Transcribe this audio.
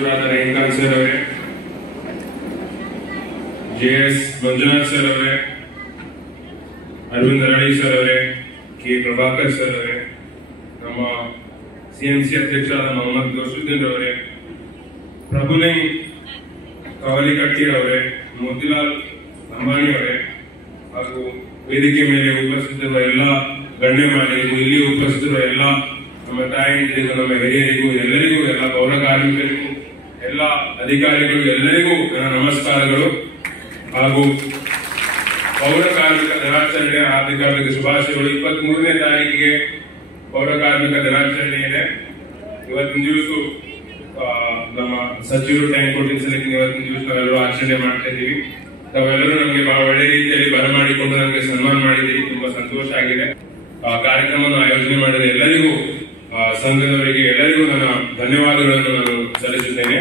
ಸಚಿವರಾದ ರೇಣುಕಾಂತ್ ಸರ್ ಅವರೇ, JS Manjunath sir ಅವರೇ, ಅರವಿಂದ್ ಅರಳಿ ಸರ್ ಅವರೇ, ಕೆ ಪ್ರಭಾಕರ್ ಸರ್ ಅವರೇ, ನಮ್ಮ CMC ಅಧ್ಯಕ್ಷರಾದ ಮೊಹಮ್ಮದ್ ಗೌಸುದ್ದೀನ್ ಅವರೇ, ಪ್ರಭುಲಿಂಗ್ ಕವಲಿಕಟ್ಟಿ ಅವರೇ, ಮೋತಿಲಾಲ್ ಅಂಬಾನಿ ಅವರೇ, ಹಾಗೂ ವೇದಿಕೆ ಮೇಲೆ ಉಪಸ್ಥಿತಿರುವ ಎಲ್ಲ ಗಣ್ಯಮಾನ್ಯರಿಗೂ, ಇಲ್ಲಿ ಉಪಸ್ಥಿತಿರುವ ಎಲ್ಲ ನಮ್ಮ ತಾಯಂದಿರಿಗೂ, ನಮ್ಮ ಹಿರಿಯರಿಗೂ, ಎಲ್ಲರಿಗೂ, ಎಲ್ಲ ಪೌರ ಕಾರ್ಮಿಕರಿಗೂ, ಎಲ್ಲ ಅಧಿಕಾರಿಗಳು, ಎಲ್ಲರಿಗೂ ನನ್ನ ನಮಸ್ಕಾರಗಳು. ಹಾಗೂ ಪೌರ ಕಾರ್ಮಿಕ ದಿನಾಚರಣೆ ಹಾರ್ದಿಕ ಶುಭಾಶಯಗಳು. 23ನೇ ತಾರೀಕಿಗೆ ಪೌರ ಕಾರ್ಮಿಕ ದಿನಾಚರಣೆ ಇದೆ. ಇವತ್ತಿನ ದಿವಸ ನಮ್ಮ ಸಚಿವರು ಟೈಮ್ ಕೊಟ್ಟಿದ್ದ ಸಲಕ್ಕೆ ಇವತ್ತಿನ ದಿವಸ ನಾವೆಲ್ಲರೂ ಆಚರಣೆ ಮಾಡ್ತಾ ಇದ್ದೀವಿ. ತಾವೆಲ್ಲರೂ ನಮಗೆ ಬಹಳ ಒಳ್ಳೆ ರೀತಿಯಲ್ಲಿ ಬರಮಾಡಿಕೊಂಡು ನಮಗೆ ಸನ್ಮಾನ ಮಾಡಿದ್ದೀರಿ. ತುಂಬಾ ಸಂತೋಷ ಆಗಿದೆ. ಕಾರ್ಯಕ್ರಮವನ್ನು ಆಯೋಜನೆ ಮಾಡಿದ ಎಲ್ಲರಿಗೂ, ಸಂಘದವರಿಗೆ ಎಲ್ಲರಿಗೂ ನನ್ನ ಧನ್ಯವಾದಗಳನ್ನು ನಾನು ಸಲ್ಲಿಸುತ್ತೇನೆ.